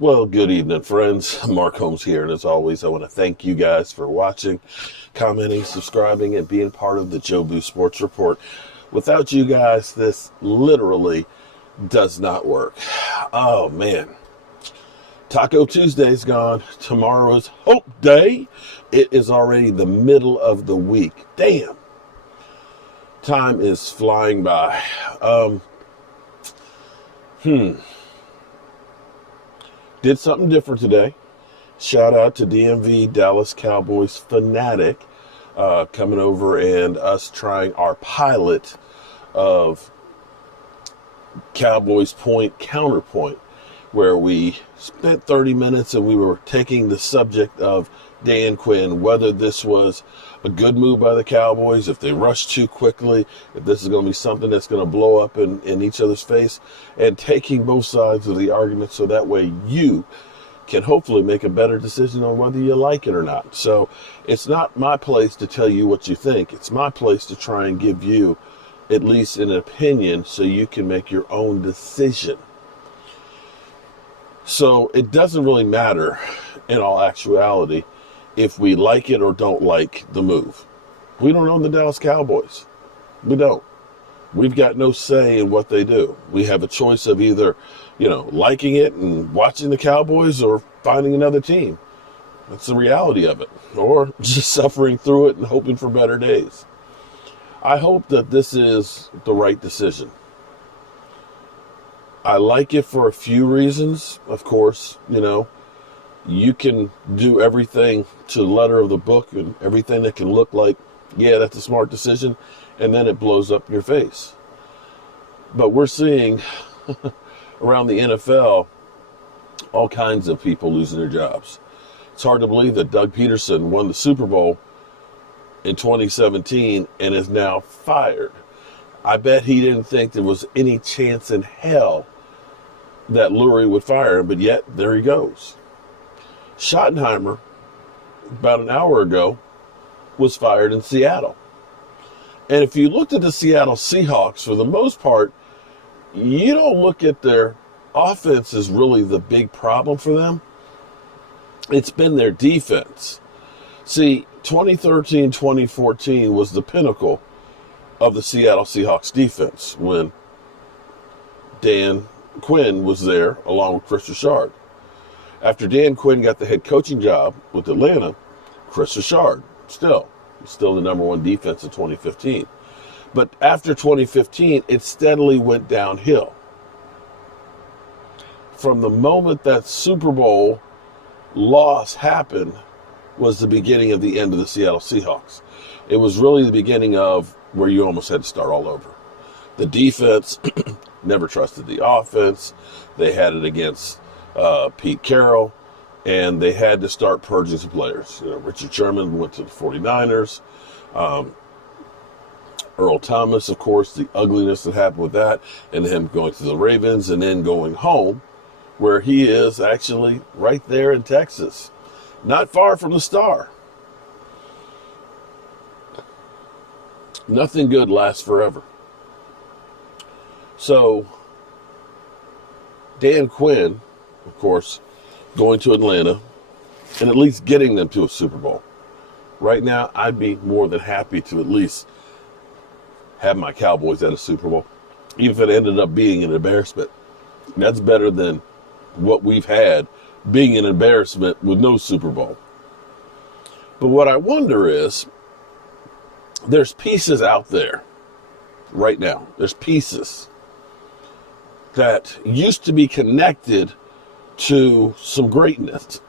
Well, good evening, friends. Mark Holmes here, and as always, I want to thank you guys for watching, commenting, subscribing, and being part of the Joe Boo Sports Report. Without you guys, this literally does not work. Oh, man. Taco Tuesday's gone. Tomorrow is Hope Day. It is already the middle of the week. Damn. Time is flying by. Did something different today. Shout out to DMV Dallas Cowboys fanatic coming over and us trying our pilot of Cowboys Point Counterpoint, where we spent 30 minutes and we were taking the subject of Dan Quinn, whether this was a good move by the Cowboys, if they rushed too quickly, if this is going to be something that's going to blow up in each other's face, and taking both sides of the argument so that way you can hopefully make a better decision on whether you like it or not. So it's not my place to tell you what you think. It's my place to try and give you at least an opinion so you can make your own decision. So it doesn't really matter in all actuality if we like it or don't like the move. We don't own the Dallas Cowboys. We don't. We've got no say in what they do. We have a choice of either, liking it and watching the Cowboys or finding another team. That's the reality of it. Or just suffering through it and hoping for better days. I hope that this is the right decision. I like it for a few reasons. Of course, you can do everything to the letter of the book and everything that can look like, yeah, that's a smart decision, and then it blows up in your face. But we're seeing around the NFL all kinds of people losing their jobs. It's hard to believe that Doug Peterson won the Super Bowl in 2017 and is now fired. I bet he didn't think there was any chance in hell that Lurie would fire him, but yet there he goes. Schottenheimer, about an hour ago, was fired in Seattle. And if you looked at the Seattle Seahawks, for the most part, you don't look at their offense as really the big problem for them. It's been their defense. See, 2013, 2014 was the pinnacle of the Seattle Seahawks defense when Dan Quinn was there along with Chris Richard. After Dan Quinn got the head coaching job with Atlanta, Chris Richard still the number one defense in 2015. But after 2015, it steadily went downhill. From the moment that Super Bowl loss happened was the beginning of the end of the Seattle Seahawks. It was really the beginning of where you almost had to start all over. The defense never trusted the offense. They had it against Pete Carroll, and they had to start purging some players. Richard Sherman went to the 49ers. Earl Thomas, of course, the ugliness that happened with that, and him going to the Ravens and then going home, where he is actually right there in Texas, not far from the Star. Nothing good lasts forever. So, Dan Quinn, of course, going to Atlanta and at least getting them to a Super Bowl. Right now, I'd be more than happy to at least have my Cowboys at a Super Bowl, even if it ended up being an embarrassment. That's better than what we've had being an embarrassment with no Super Bowl. But what I wonder is, there's pieces out there right now. There's pieces that used to be connected to some greatness.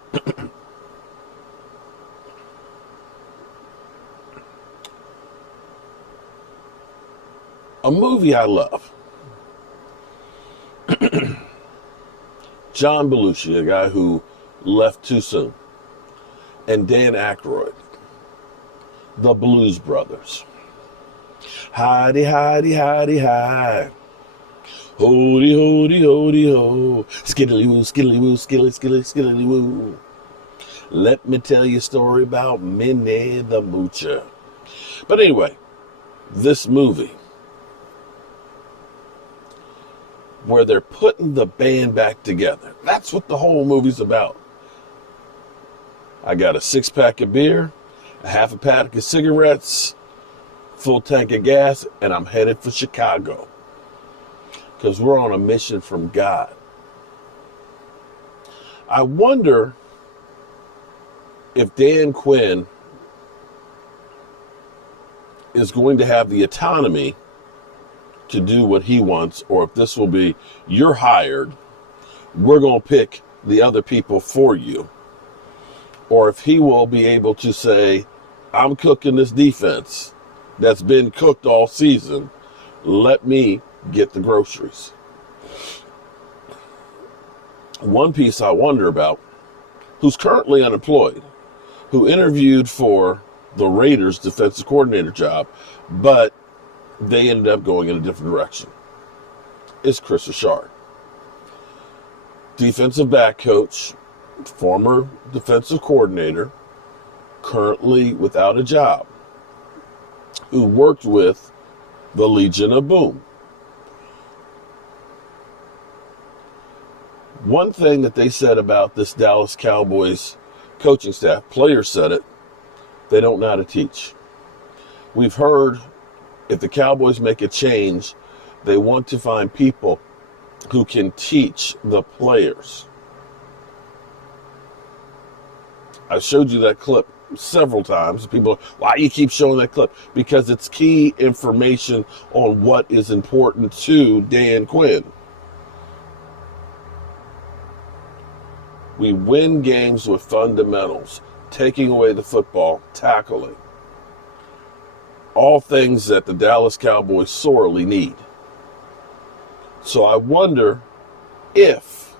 A movie I love. John Belushi, a guy who left too soon, and Dan Aykroyd, the Blues Brothers. Hidey, hidey, hidey, hide. Hody, hody, hody, ho. Skiddly woo, skiddly woo, skilly, skilly, skiddly woo. Let me tell you a story about Minnie the Moocher. But anyway, this movie where they're putting the band back together. That's what the whole movie's about. I got a 6-pack of beer, a half a pack of cigarettes, full tank of gas, and I'm headed for Chicago. Because we're on a mission from God. I wonder if Dan Quinn is going to have the autonomy to do what he wants, or if this will be, you're hired, we're going to pick the other people for you. Or if he will be able to say, I'm cooking this defense that's been cooked all season. Let me get the groceries. One piece I wonder about, who's currently unemployed, who interviewed for the Raiders defensive coordinator job, but they ended up going in a different direction, is Chris Richard. Defensive back coach, former defensive coordinator, currently without a job, who worked with the Legion of Boom. One thing that they said about this Dallas Cowboys coaching staff, players said it, they don't know how to teach. We've heard if the Cowboys make a change, they want to find people who can teach the players. I showed you that clip several times. People are, why do you keep showing that clip? Because it's key information on what is important to Dan Quinn. We win games with fundamentals, taking away the football, tackling. All things that the Dallas Cowboys sorely need. So I wonder if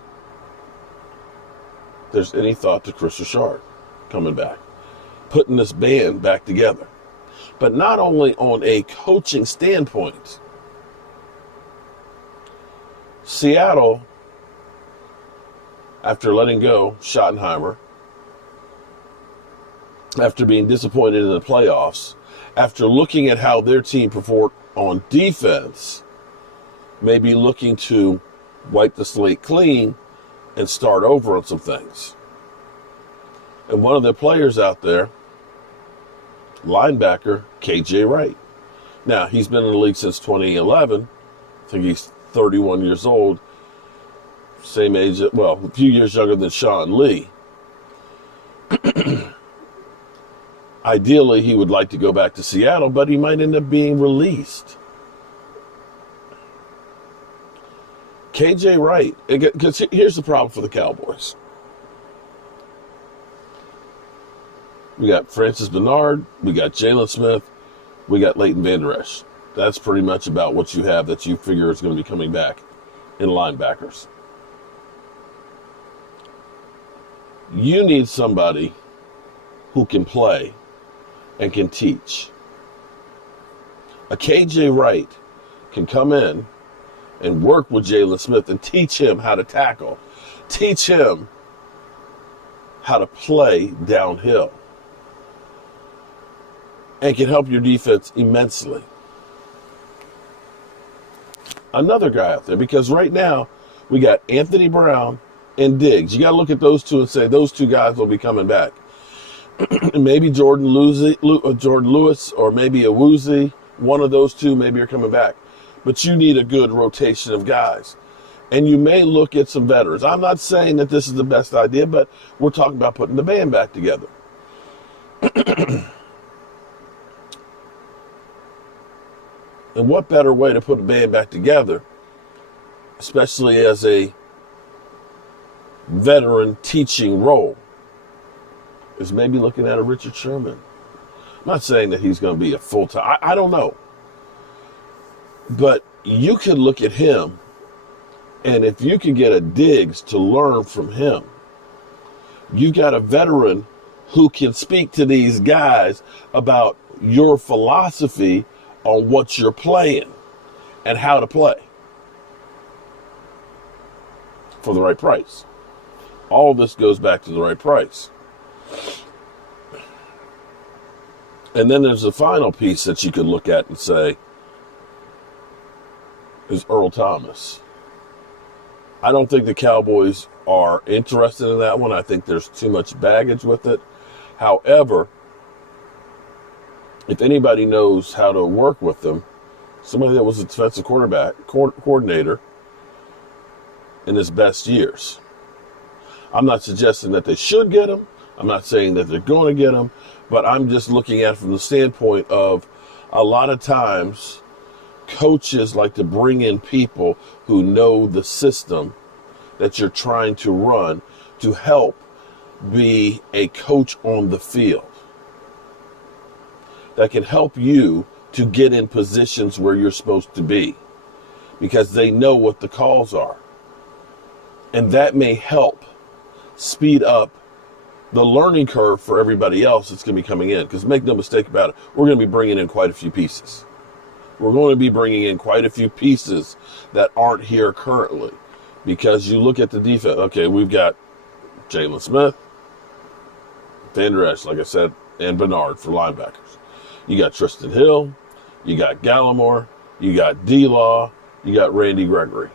there's any thought to Chris Richard coming back, putting this band back together. But not only on a coaching standpoint. Seattle, after letting go Schottenheimer, after being disappointed in the playoffs, after looking at how their team performed on defense, may be looking to wipe the slate clean and start over on some things. And one of their players out there, linebacker KJ Wright. Now, he's been in the league since 2011. I think he's 31 years old. Same age, well, a few years younger than Sean Lee. Ideally, he would like to go back to Seattle, but he might end up being released. KJ Wright, because here's the problem for the Cowboys. We got Francis Bernard, we got Jalen Smith, we got Leighton Vander Esch. That's pretty much about what you have that you figure is going to be coming back in linebackers. You need somebody who can play and can teach. A KJ Wright can come in and work with Jalen Smith and teach him how to tackle, teach him how to play downhill, and can help your defense immensely. Another guy out there, because right now we got Anthony Brown and Diggs. You got to look at those two and say those two guys will be coming back. Maybe Jordan Lewis or maybe a Woozy, one of those two maybe are coming back. But you need a good rotation of guys. And you may look at some veterans. I'm not saying that this is the best idea, but we're talking about putting the band back together. And what better way to put a band back together, especially as a veteran teaching role, is maybe looking at a Richard Sherman. I'm not saying that he's going to be a full-time. I don't know. But you could look at him, and if you could get a Diggs to learn from him, you got a veteran who can speak to these guys about your philosophy on what you're playing and how to play for the right price. All this goes back to the right price. And then there's the final piece that you could look at and say is Earl Thomas. I don't think the Cowboys are interested in that one. I think there's too much baggage with it. However, if anybody knows how to work with them, somebody that was a defensive coordinator in his best years. I'm not suggesting that they should get him. I'm not saying that they're going to get him, but I'm just looking at it from the standpoint of a lot of times coaches like to bring in people who know the system that you're trying to run to help be a coach on the field that can help you to get in positions where you're supposed to be because they know what the calls are. And that may help speed up the learning curve for everybody else that's going to be coming in. Because make no mistake about it, we're going to be bringing in quite a few pieces. We're going to be bringing in quite a few pieces that aren't here currently. Because you look at the defense, okay, we've got Jalen Smith, Vander Esch, like I said, and Bernard for linebackers. You got Tristan Hill, you got Gallimore, you got D-Law, you got Randy Gregory.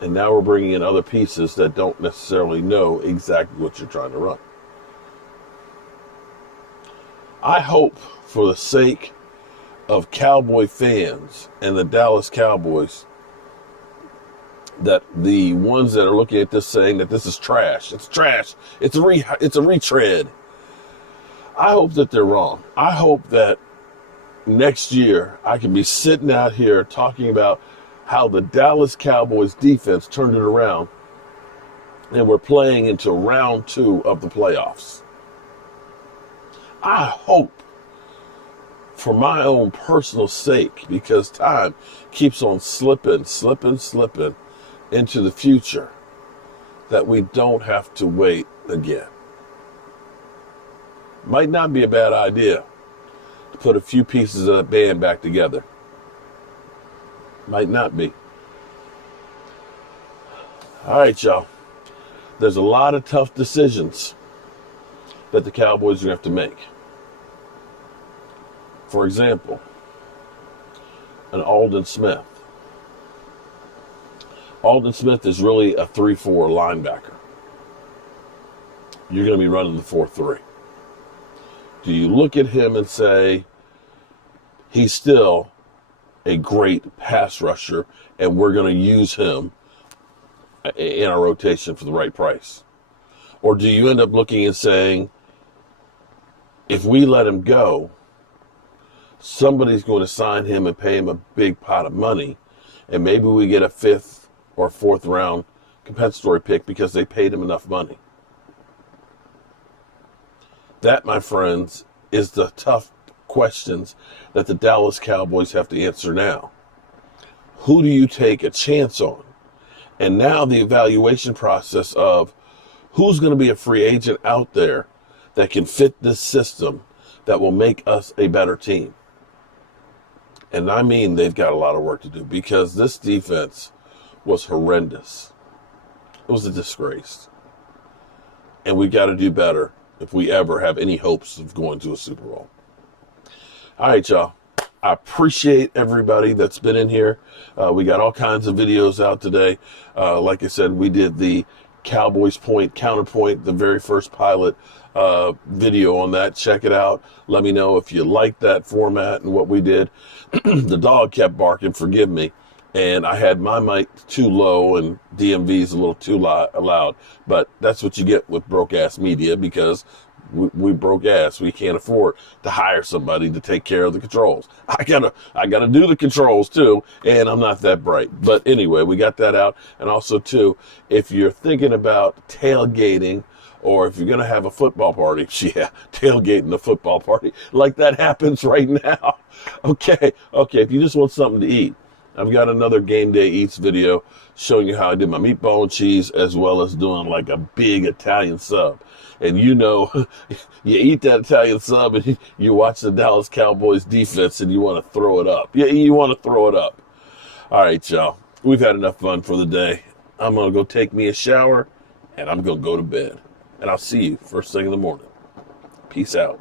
And now we're bringing in other pieces that don't necessarily know exactly what you're trying to run. I hope, for the sake of Cowboy fans and the Dallas Cowboys, that the ones that are looking at this saying that this is trash, it's trash, it's a retread. I hope that they're wrong. I hope that next year I can be sitting out here talking about how the Dallas Cowboys defense turned it around and we're playing into round 2 of the playoffs. I hope, for my own personal sake, because time keeps on slipping into the future, that we don't have to wait again. Might not be a bad idea to put a few pieces of that band back together. Might not be. All right, y'all. There's a lot of tough decisions that the Cowboys are going to have to make. For example, an Aldon Smith. Aldon Smith is really a 3-4 linebacker. You're going to be running the 4-3. Do you look at him and say, he's still a great pass rusher, and we're going to use him in our rotation for the right price? Or do you end up looking and saying, if we let him go, somebody's going to sign him and pay him a big pot of money, and maybe we get a 5th or 4th round compensatory pick because they paid him enough money? That, my friends, is the tough questions that the Dallas Cowboys have to answer now. Who do you take a chance on? And now the evaluation process of who's going to be a free agent out there that can fit this system that will make us a better team. And I mean, they've got a lot of work to do because this defense was horrendous. It was a disgrace. And we got to do better if we ever have any hopes of going to a Super Bowl. All right, y'all. I appreciate everybody that's been in here. We got all kinds of videos out today. Like I said, we did the Cowboys Point, Counterpoint, the very first pilot video on that. Check it out. Let me know if you like that format and what we did. The dog kept barking, forgive me. And I had my mic too low and DMV's a little too loud. But that's what you get with broke-ass media because we broke ass. We can't afford to hire somebody to take care of the controls. I gotta do the controls too, and I'm not that bright. But anyway, we got that out. And also too, if you're thinking about tailgating or if you're gonna have a football party, yeah, tailgating a football party like that happens right now. Okay, if you just want something to eat, I've got another Game Day Eats video showing you how I do my meatball and cheese as well as doing like a big Italian sub. And you know, you eat that Italian sub and you watch the Dallas Cowboys defense and you want to throw it up. Yeah, you want to throw it up. All right, y'all. We've had enough fun for the day. I'm going to go take me a shower and I'm going to go to bed. And I'll see you first thing in the morning. Peace out.